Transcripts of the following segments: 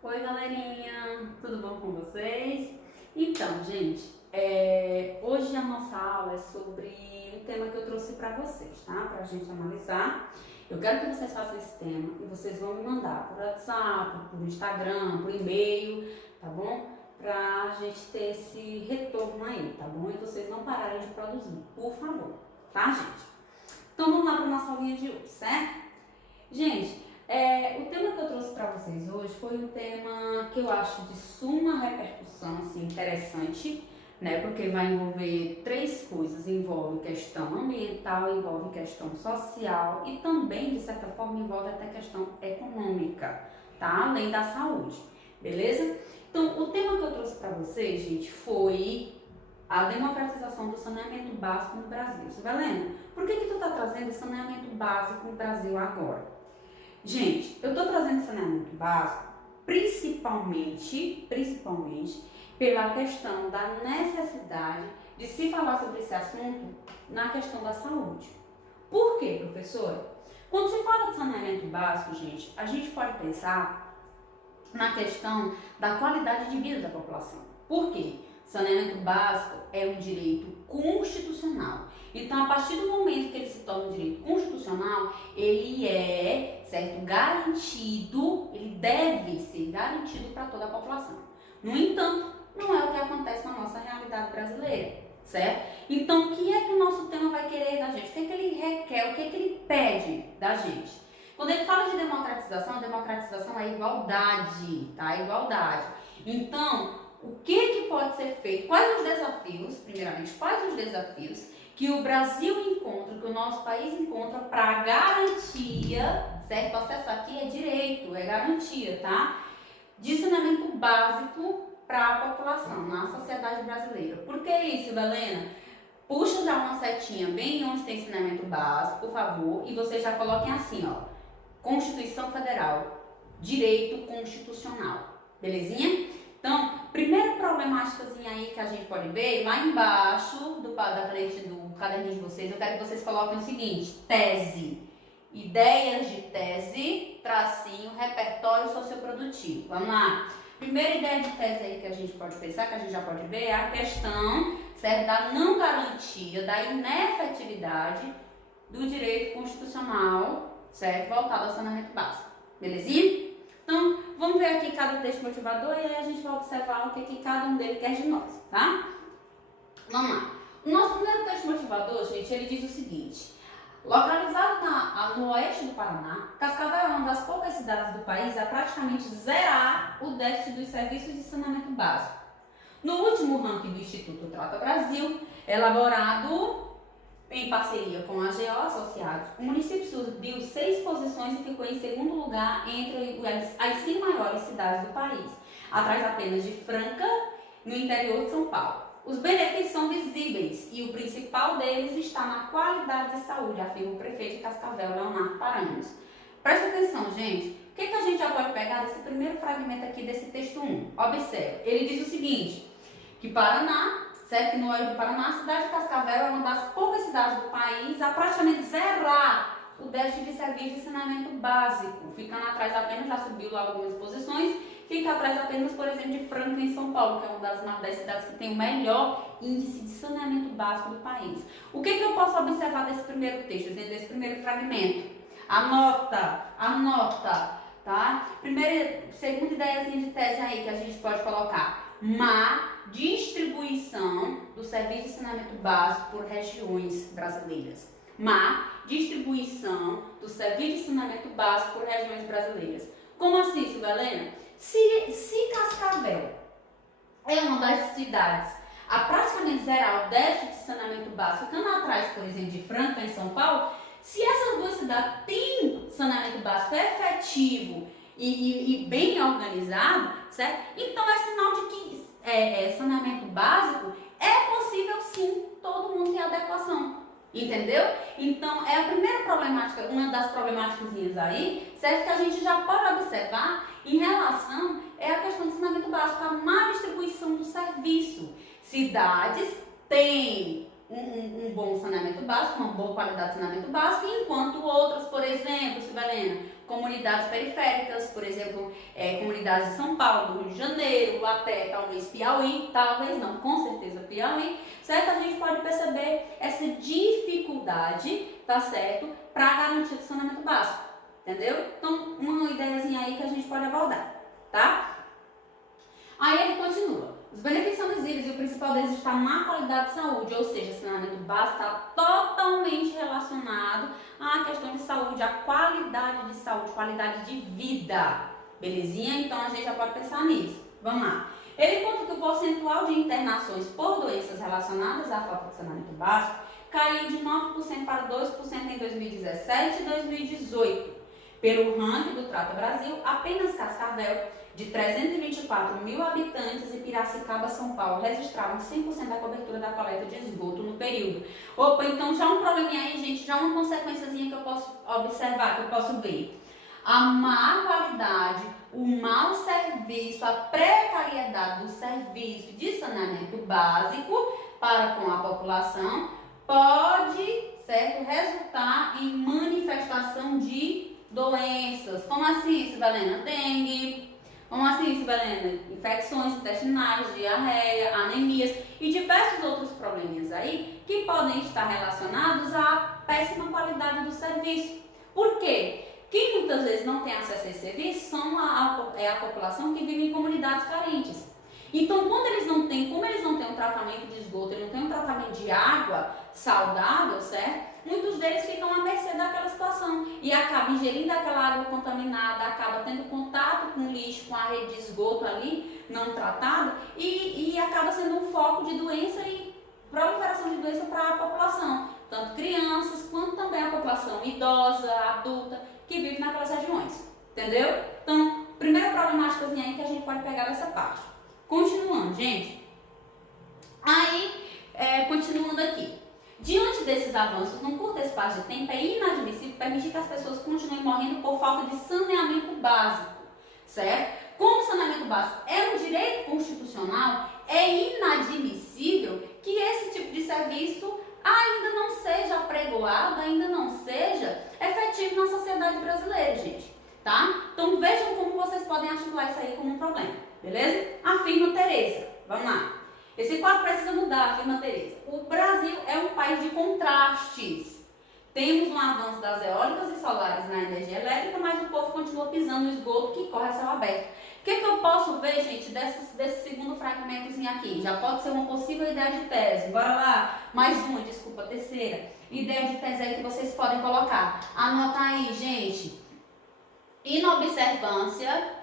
Oi, galerinha, tudo bom com vocês? Então, gente, hoje a nossa aula é sobre um tema que eu trouxe para vocês, tá? Pra gente analisar. Eu quero que vocês façam esse tema e vocês vão me mandar por WhatsApp, por Instagram, por e-mail, tá bom? Pra gente ter esse retorno aí, tá bom? E vocês não pararem de produzir, por favor, tá, gente? Então vamos lá para nossa aulinha de hoje, certo? Gente, o tema que eu trouxe para vocês hoje foi um tema que eu acho de suma repercussão, assim, interessante, né? Porque vai envolver três coisas: envolve questão ambiental, envolve questão social e também, de certa forma, envolve até questão econômica, tá? Além da saúde, beleza? Então, o tema que eu trouxe para vocês, gente, foi a democratização do saneamento básico no Brasil. Silvelena, por que tu tá trazendo saneamento básico no Brasil agora? Gente, eu estou trazendo saneamento básico principalmente pela questão da necessidade de se falar sobre esse assunto na questão da saúde. Por quê, professora? Quando se fala de saneamento básico, gente, a gente pode pensar na questão da qualidade de vida da população. Por quê? Saneamento básico é um direito constitucional. Então, a partir do momento que ele se torna um direito constitucional, ele é, certo, garantido, ele deve ser garantido para toda a população. No entanto, não é o que acontece na nossa realidade brasileira, certo? Então, o que é que o nosso tema vai querer da gente? O que é que ele requer? O que é que ele pede da gente? Quando ele fala de democratização, a democratização é igualdade, tá? Igualdade. Então, o que pode ser feito? Quais os desafios, primeiramente, quais os desafios que o Brasil encontra, que o nosso país encontra para garantia, certo? Acesso aqui é direito, é garantia, tá? De saneamento básico para a população, na sociedade brasileira. Por que isso, Helena? Puxa já uma setinha bem onde tem saneamento básico, por favor, e vocês já coloquem assim, ó. Constituição Federal, direito constitucional, belezinha? Então, primeira problemáticazinha aí que a gente pode ver, lá embaixo da frente do caderninho de vocês, eu quero que vocês coloquem o seguinte: tese, ideias de tese, tracinho, repertório socioprodutivo. Vamos lá. Primeira ideia de tese aí que a gente pode pensar, que a gente já pode ver, é a questão, certo, da não garantia, da inefetividade do direito constitucional, certo, voltado ao saneamento básico. Belezinha? Então, vamos ver aqui cada texto motivador e aí a gente vai observar o que cada um deles quer de nós, tá? Vamos lá. O nosso primeiro texto motivador, gente, ele diz o seguinte: localizado no oeste do Paraná, Cascavel é uma das poucas cidades do país a praticamente zerar o déficit dos serviços de saneamento básico. No último ranking do Instituto Trata Brasil, elaborado em parceria com a AGO Associados, o município subiu 6 posições e ficou em segundo lugar entre as 5 maiores cidades do país, atrás apenas de Franca, no interior de São Paulo. Os benefícios são visíveis e o principal deles está na qualidade de saúde, afirma o prefeito de Cascavel, Leonardo Paranhos. Presta atenção, gente. O que a gente já pode pegar desse primeiro fragmento aqui desse texto 1? Observe, ele diz o seguinte, que Paraná, certo? Que no oeste do Paraná, a cidade de Cascavel é uma das poucas cidades do país a praticamente zerar o déficit de serviço de saneamento básico, ficando atrás apenas, já subiu lá algumas posições, fica atrás apenas, por exemplo, de Franca, em São Paulo, que é uma das cidades que tem o melhor índice de saneamento básico do país. O que eu posso observar desse primeiro texto, desse primeiro fragmento? Anota, tá? Segunda ideiazinha de tese aí que a gente pode colocar: má distribuição do serviço de saneamento básico por regiões brasileiras. Má distribuição do serviço de saneamento básico por regiões brasileiras. Como assim, Silvelena? Se Cascavel é uma das cidades a praticamente zerar o déficit de saneamento básico, ficando atrás, por exemplo, de Franca, em São Paulo, se essas duas cidades têm saneamento básico efetivo e bem organizado, certo? Então é sinal de que saneamento básico é possível sim, todo mundo ter adequação. Entendeu? Então, é a primeira problemática, uma das problemáticas aí, certo? Que a gente já pode observar em relação a questão do saneamento básico, a má distribuição do serviço. Cidades têm bom saneamento básico, uma boa qualidade de saneamento básico, enquanto outras, por exemplo, Silvelena, comunidades periféricas, por exemplo, comunidades de São Paulo, do Rio de Janeiro, até talvez Piauí, talvez não, com certeza Piauí, certo? A gente pode perceber essa dificuldade, tá certo? Para garantir o saneamento básico, entendeu? Então, uma ideiazinha aí que a gente pode abordar, tá? Aí ele continua. Os benefícios são visíveis e o principal deles está na qualidade de saúde, ou seja, o saneamento básico está totalmente relacionado à questão de saúde, à qualidade de saúde, qualidade de vida. Belezinha? Então a gente já pode pensar nisso. Vamos lá. Ele conta que o percentual de internações por doenças relacionadas à falta de saneamento básico caiu de 9% para 2% em 2017 e 2018. Pelo ranking do Trata Brasil, apenas Cascavel, de 324 mil habitantes, e Piracicaba, São Paulo, registraram 100% da cobertura da coleta de esgoto no período. Opa, então já um probleminha aí, gente, já uma consequênciazinha que eu posso observar, que eu posso ver. A má qualidade, o mau serviço, a precariedade do serviço de saneamento básico para com a população pode, certo, resultar em manifestação de doenças. Como assim, Sibelena? Dengue. Como assim, Sibelena? Infecções intestinais, diarreia, anemias e diversos outros probleminhas aí que podem estar relacionados à péssima qualidade do serviço. Por quê? Quem muitas vezes não tem acesso a esse serviço é a população que vive em comunidades carentes. Então, como eles não têm um tratamento de esgoto, eles não têm um tratamento de água saudável, certo? Muitos deles ficam à mercê daquela situação e acabam ingerindo aquela água contaminada, acaba tendo contato com lixo, com a rede de esgoto ali não tratada e acaba sendo um foco de doença e proliferação de doença para a população, tanto crianças quanto também a população idosa, adulta, que vive naquelas regiões, entendeu? Então, primeira problemáticazinha aí que a gente pode pegar dessa parte. Continuando, gente. Aí, continuando aqui. Diante desses avanços, num curto espaço de tempo, é inadmissível permitir que as pessoas continuem morrendo por falta de saneamento básico, certo? Como o saneamento básico é um direito constitucional, é inadmissível que esse tipo de serviço ainda não seja apregoado, ainda não seja efetivo na sociedade brasileira, gente, tá? Então vejam como vocês podem articular isso aí como um problema, beleza? Afirma Tereza. Vamos lá. Esse quadro precisa mudar, afirma Tereza. O Brasil é um país de contrastes. Temos um avanço das eólicas e solares na energia elétrica, mas o povo continua pisando no esgoto que corre a céu aberto. O que eu posso ver, gente, desse segundo fragmentozinho aqui? Já pode ser uma possível ideia de tese. Bora lá. Mais uma, desculpa, terceira. Ideia de tese aí que vocês podem colocar. Anota aí, gente. Inobservância,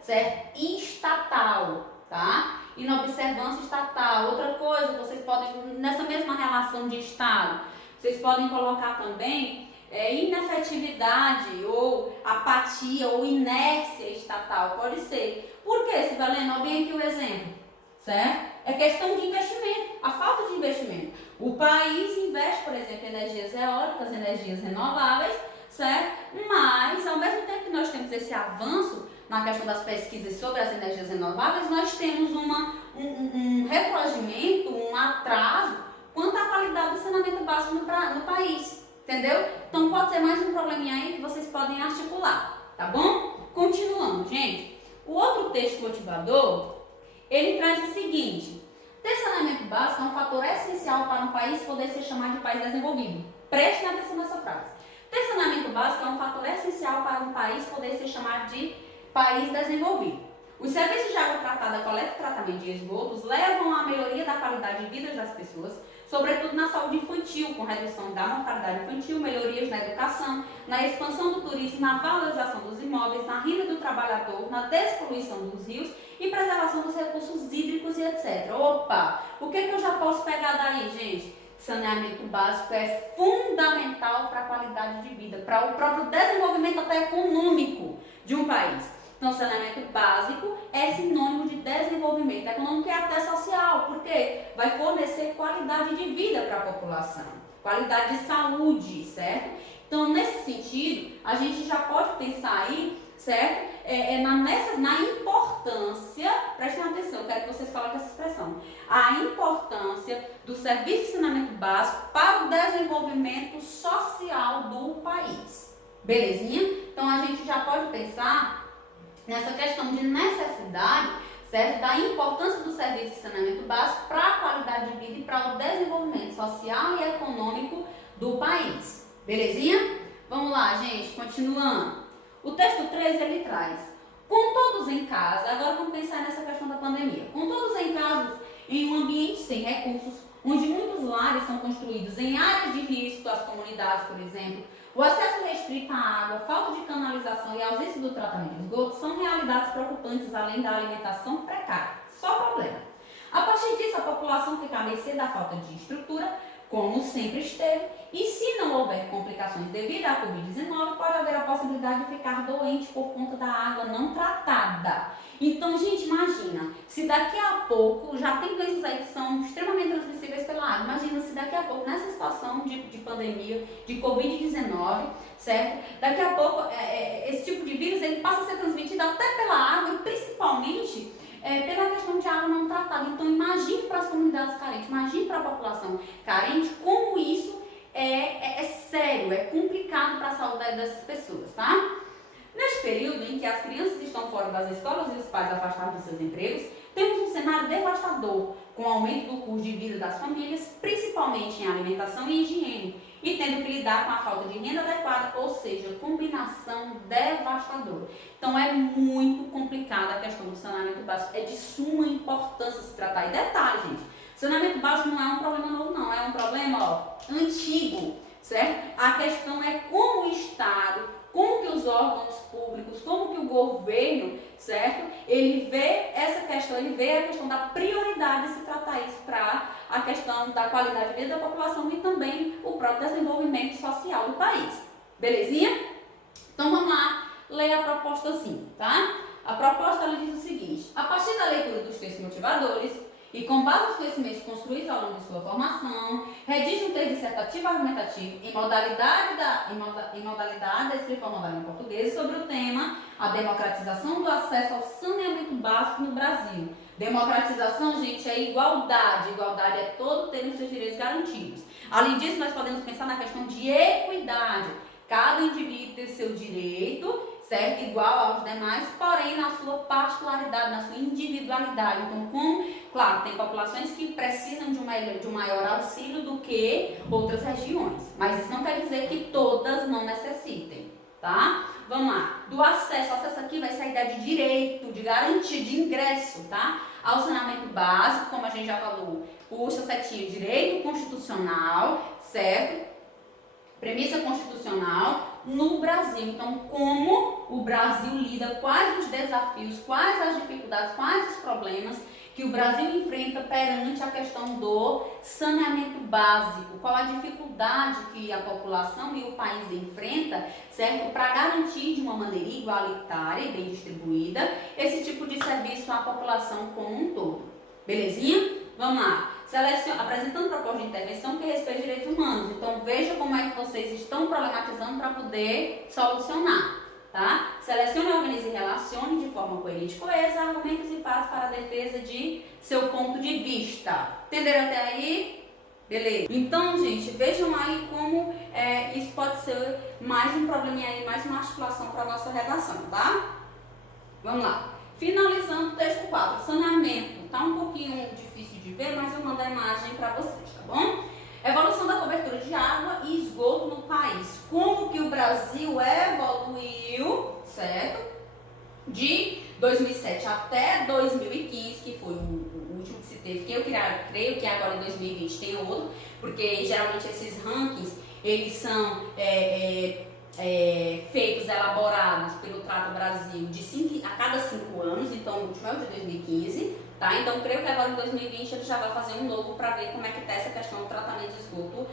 certo? Estatal, tá? Inobservância estatal. Outra coisa, vocês podem, nessa mesma relação de Estado, vocês podem colocar também inefetividade ou apatia ou inércia estatal. Pode ser. Por quê, Sibelena? Olha bem aqui o exemplo, certo? É questão de investimento, a falta de investimento. O país investe, por exemplo, em energias eólicas, energias renováveis, certo? Mas, ao mesmo tempo que nós temos esse avanço na questão das pesquisas sobre as energias renováveis, nós temos um retrogimento, um atraso quanto à qualidade do saneamento básico no país, entendeu? Então pode ser mais um probleminha aí que vocês podem articular, tá bom? Continuando, gente. O outro texto motivador, ele traz o seguinte: ter saneamento básico é um fator essencial para um país poder ser chamado de país desenvolvido. Prestem atenção nessa frase. Ter saneamento básico é um fator essencial para um país poder ser chamado de país desenvolvido. Os serviços de água tratada, coleta e tratamento de esgotos levam à melhoria da qualidade de vida das pessoas, sobretudo na saúde infantil, com redução da mortalidade infantil, melhorias na educação, na expansão do turismo, na valorização dos imóveis, na renda do trabalhador, na despoluição dos rios e preservação dos recursos hídricos e etc. Opa! O que eu já posso pegar daí, gente? Saneamento básico é fundamental para a qualidade de vida, para o próprio desenvolvimento até econômico de um país. Então, saneamento básico é sinônimo de desenvolvimento econômico e até social, porque vai fornecer qualidade de vida para a população, qualidade de saúde, certo? Então, nesse sentido, a gente já pode pensar aí, certo? Na importância, prestem atenção, eu quero que vocês coloquem essa expressão, a importância do serviço de saneamento básico para o desenvolvimento social do país. Belezinha? Então a gente já pode pensar nessa questão de necessidade, certo? Da importância do serviço de saneamento básico para a qualidade de vida e para o desenvolvimento social e econômico do país. Belezinha? Vamos lá, gente, continuando. O texto 3, ele traz: com todos em casa, agora vamos pensar nessa questão da pandemia. Com todos em casa, em um ambiente sem recursos, onde muitos lares são construídos em áreas de risco, as comunidades, por exemplo, o acesso restrito à água, falta de canalização e ausência do tratamento de esgoto são realidades preocupantes, além da alimentação precária. Só problema. A partir disso, a população fica à mercê da falta de estrutura, como sempre esteve, e se não houver complicações devido à Covid-19, pode haver a possibilidade de ficar doente por conta da água não tratada. Então, gente, imagina, se daqui a pouco, já tem doenças aí que são extremamente transmissíveis pela água, imagina se daqui a pouco, nessa situação de pandemia, de Covid-19, certo? Daqui a pouco, esse tipo de vírus, ele passa a ser transmitido até pela água e principalmente pela questão de água não tratada. Então, imagine para as comunidades carentes, imagine para a população carente como isso é sério, é complicado para a saúde dessas pessoas, tá? Neste período em que as crianças estão fora das escolas e os pais afastados de seus empregos, temos um cenário devastador, com o aumento do custo de vida das famílias, principalmente em alimentação e higiene, e tendo que lidar com a falta de renda adequada, ou seja, combinação devastadora. Então é muito complicada a questão do saneamento básico, é de suma importância se tratar. E detalhe, gente, saneamento básico não é um problema novo não, é um problema antigo, certo? A questão é como o Estado, como que os órgãos públicos, como que o governo, certo? Ele vê essa questão, ele vê a questão da prioridade de se tratar isso para a questão da qualidade de vida da população e também o próprio desenvolvimento social do país. Belezinha? Então vamos lá, ler a proposta assim, tá? A proposta ela diz o seguinte: a partir da leitura dos textos motivadores e com base nos conhecimentos construídos ao longo de sua formação, redige um texto dissertativo argumentativo em modalidade da escrita modal em português sobre o tema a democratização do acesso ao saneamento básico no Brasil. Democratização, gente, é igualdade. Igualdade é todo ter os seus direitos garantidos. Além disso, nós podemos pensar na questão de equidade. Cada indivíduo tem seu direito, certo? Igual aos demais, porém na sua particularidade, na sua individualidade. Então, claro, tem populações que precisam de um maior auxílio do que outras regiões, mas isso não quer dizer que todas não necessitem, tá? Vamos lá, do acesso aqui vai ser a ideia de direito, de garantia, de ingresso, tá? Ao saneamento básico, como a gente já falou, puxa setinha, direito constitucional, certo? Premissa constitucional no Brasil. Então, como o Brasil lida, quais os desafios, quais as dificuldades, quais os problemas que o Brasil enfrenta perante a questão do saneamento básico, qual a dificuldade que a população e o país enfrenta, certo? Para garantir de uma maneira igualitária e bem distribuída esse tipo de serviço à população como um todo. Belezinha? Vamos lá. Apresentando proposta de intervenção que respeita direitos humanos. Então, veja como é que vocês estão problematizando para poder solucionar, tá? Selecione, organize e relacione de forma coerente e coesa argumentos e fatos para a defesa de seu ponto de vista. Entenderam até aí? Beleza. Então, gente, vejam aí como isso pode ser mais um probleminha aí, mais uma articulação para a nossa redação, tá? Vamos lá. Finalizando o texto 4, saneamento. Tá um pouquinho difícil de ver, mas eu mando a imagem para vocês, tá bom? Evolução da cobertura de água e esgoto no país. Como que o Brasil evoluiu, certo? De 2007 até 2015, que foi o último que se teve, que eu creio que agora em 2020 tem outro, porque geralmente esses rankings, eles são feitos, elaborados pelo Trato Brasil a cada 5 anos, então o último é o de 2015, tá? Então creio que agora em 2020 ele já vai fazer um novo para ver como é que está essa questão do tratamento de esgoto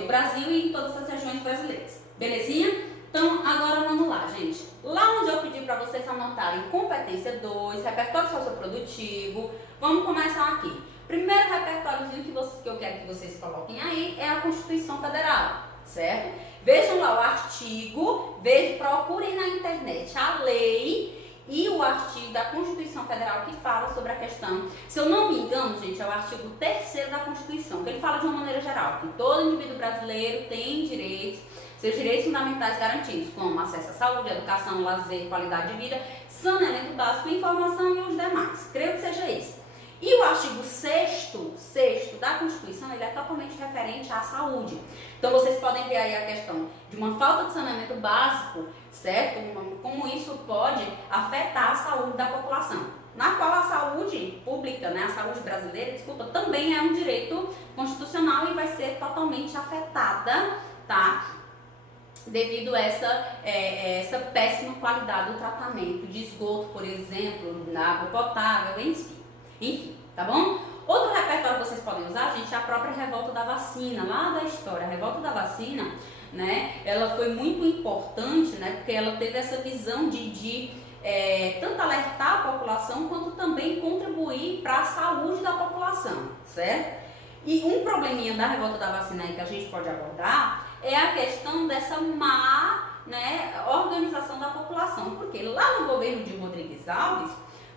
no Brasil e em todas as regiões brasileiras. Belezinha? Então agora vamos lá, gente. Lá onde eu pedi para vocês anotarem competência 2, repertório socioprodutivo, vamos começar aqui. Primeiro repertóriozinho que eu quero que vocês coloquem aí é a Constituição Federal, certo? Vejam lá o artigo, procurem na internet a lei e o artigo da Constituição Federal que fala sobre a questão, se eu não me engano, gente, é o artigo 3º da Constituição, que ele fala de uma maneira geral, que todo indivíduo brasileiro tem direitos seus direitos fundamentais garantidos, como acesso à saúde, educação, lazer, qualidade de vida, saneamento básico, informação e os demais. Creio que seja esse. E o artigo 6º da Constituição, ele é totalmente referente à saúde. Então, vocês podem ver aí a questão de uma falta de saneamento básico, certo? Como isso pode afetar a saúde da população. Na qual a saúde pública, né, a saúde brasileira, desculpa, também é um direito constitucional e vai ser totalmente afetada, tá? Devido a essa péssima qualidade do tratamento de esgoto, por exemplo, na água potável, enfim, tá bom? Outro repertório que vocês podem usar, gente, é a própria revolta da vacina, lá da história. A revolta da vacina, né, ela foi muito importante, né, porque ela teve essa visão de tanto alertar a população, quanto também contribuir para a saúde da população, certo? E um probleminha da revolta da vacina aí que a gente pode abordar é a questão dessa má, né, organização da população, porque lá no governo de Rodrigues Alves,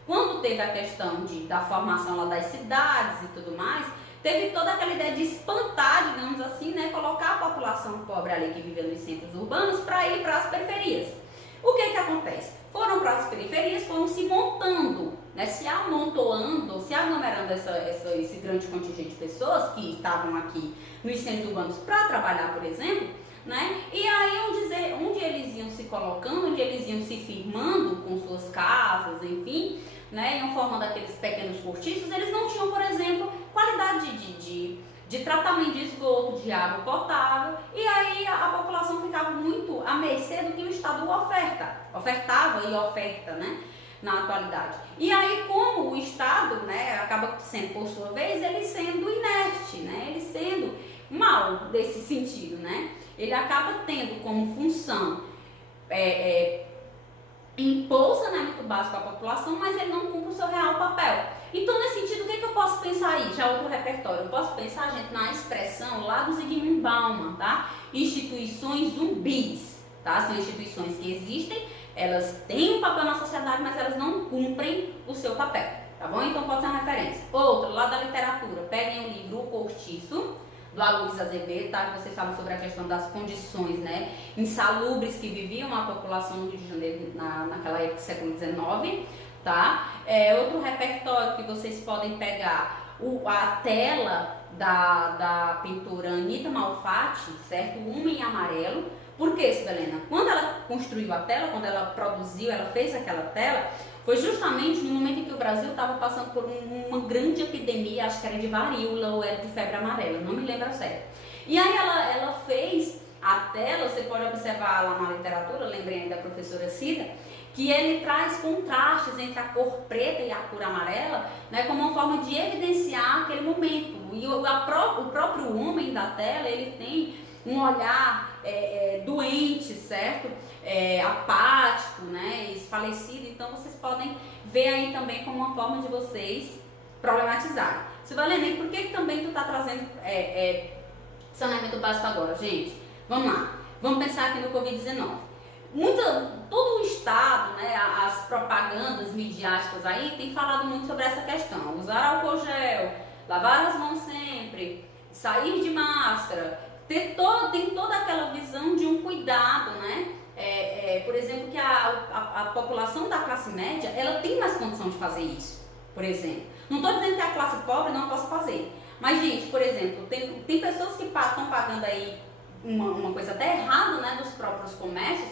quando teve a questão da formação lá das cidades e tudo mais, teve toda aquela ideia de espantar, digamos assim, né, colocar a população pobre ali que vivia nos centros urbanos para ir para as periferias. O que acontece? Foram para as periferias, foram se montando, né, se amontoando, se aglomerando esse grande contingente de pessoas que estavam aqui nos centros urbanos para trabalhar, por exemplo, né? E aí onde eles iam se colocando, onde eles iam se firmando com suas casas, enfim, né, iam formando aqueles pequenos cortiços, eles não tinham, por exemplo, qualidade de tratamento de esgoto, de água potável, e aí a população ficava muito à mercê do que o Estado ofertava e oferta, né, na atualidade. E aí, como o Estado, né, acaba sendo, por sua vez, ele sendo inerte, né, ele sendo mal desse sentido, né, ele acaba tendo como função impor o saneamento básico à população, mas ele não cumpre o seu real papel. Então, nesse sentido, o que eu posso pensar aí? Já outro repertório. Eu posso pensar, gente, na expressão lá do Zygmunt Bauman, tá? Instituições zumbis, tá? São instituições que existem, elas têm um papel na sociedade, mas elas não cumprem o seu papel, tá bom? Então, pode ser uma referência. Outro, lá da literatura. Peguem o livro O Cortiço, do Aloysio Azevedo, tá? Vocês falam sobre a questão das condições, né, insalubres que viviam a população no Rio de Janeiro naquela época do século XIX, tá? Outro repertório que vocês podem pegar, a tela da pintora Anita Malfatti, certo? O Homem Amarelo. Por que isso, Helena? Quando ela construiu a tela, quando ela produziu, ela fez aquela tela, foi justamente no momento em que o Brasil estava passando por uma grande epidemia, acho que era de varíola ou era de febre amarela, não me lembro ao certo. E aí ela fez a tela, você pode observar lá na literatura, lembrei da professora Cida, que ele traz contrastes entre a cor preta e a cor amarela, né, como uma forma de evidenciar aquele momento. E o próprio homem da tela, ele tem um olhar doente, certo? Apático, né, esfalecido. Então vocês podem ver aí também como uma forma de vocês problematizarem. Silvalene, por que também tu tá trazendo saneamento básico agora, gente? Vamos lá, vamos pensar aqui no Covid-19. Todo o Estado, né, as propagandas midiáticas aí tem falado muito sobre essa questão. Usar álcool gel, lavar as mãos sempre, sair de máscara. Tem toda aquela visão de um cuidado, né? Por exemplo, que a população da classe média, ela tem mais condição de fazer isso, por exemplo. Não estou dizendo que a classe pobre não possa fazer. Mas, gente, por exemplo, tem pessoas que estão pagando aí uma coisa até errada, né, dos próprios comércios,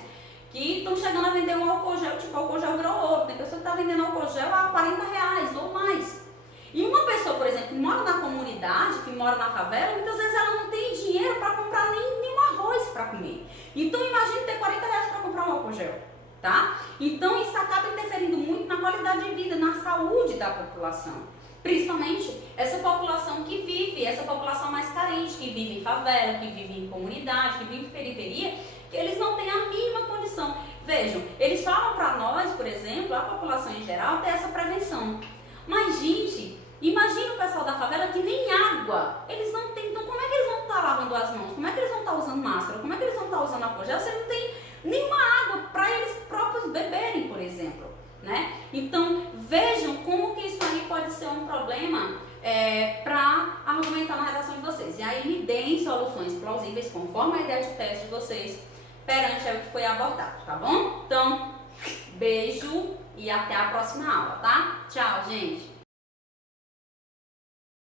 que estão chegando a vender um álcool gel, tipo, álcool gel virou ouro. Tem pessoa que está vendendo álcool gel a R$40 ou mais. E uma pessoa, por exemplo, que mora na comunidade, que mora na favela, muitas vezes ela não tem dinheiro para comprar nenhum arroz para comer. Então, imagine ter R$40 para comprar um álcool gel, tá? Então, isso acaba interferindo muito na qualidade de vida, na saúde da população. Principalmente essa população que vive, essa população mais carente, que vive em favela, que vive em comunidade, que vive em periferia, que eles não têm a mínima condição. Vejam, eles falam para nós, por exemplo, a população em geral, ter essa prevenção. Mas, gente, imagina o pessoal da favela que nem água eles não têm. Então, como é que eles vão estar lavando as mãos? Como é que eles vão estar usando máscara? Como é que eles vão estar usando álcool gel? Você não tem nenhuma água para eles próprios beberem, por exemplo, né? Então, vejam como que isso aí pode ser um problema para argumentar na redação de vocês. E aí me deem soluções soluções plausíveis conforme a ideia de teste de vocês perante o que foi abordado, tá bom? Então, beijo e até a próxima aula, tá? Tchau, gente!